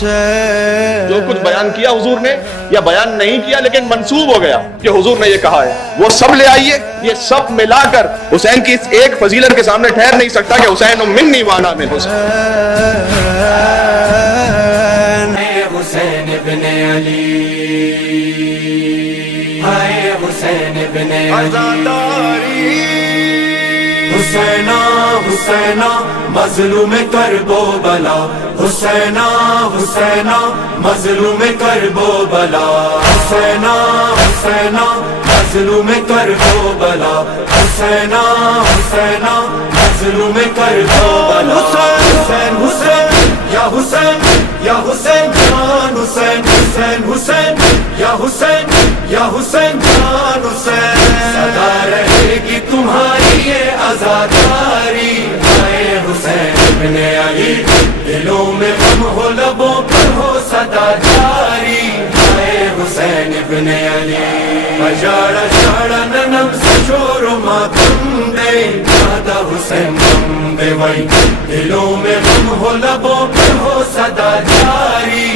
جو کچھ بیان کیا حضور نے یا بیان نہیں کیا لیکن منسوب ہو گیا کہ حضور نے یہ کہا ہے، وہ سب لے آئیے، یہ سب ملا کر حسین کی اس ایک فضیلت کے سامنے ٹھہر نہیں سکتا کہ حسین منی وانا من حسین۔ حسین ابن علی، ہائے حسین ابن علی، حسینہ حسینہ مظلوم کربو بلا، حسینہ حسینہ مظلوم کربو بلا، حسینہ حسینہ مظلوم کربو بلا، حسینہ حسینہ مظلوم کربو بلا، حسین حسین یا حسین یا حسین جان حسین، حسین حسین یا حسین یا حسین جان حسین، سدا رہے گی تمہاری یہ عزاداری، اے حسین ابن علی، دلوں میں غم ہو لبوں پر ہو صدا جاری، اے حسین ابن علی، بجاڑا شاڑا ننم سے شور و ماتم دے، دادا حسین غم دے وئی، دلوں میں غم ہو لبوں پر ہو صدا جاری،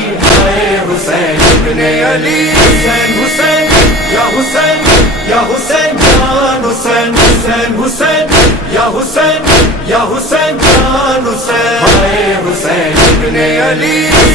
اے حسین ابن علی، حسین حسین یا حسین یا حسین جان حسین، حسین حسین یا حسین یا حسین جان حسین، اے حسین ابن علی۔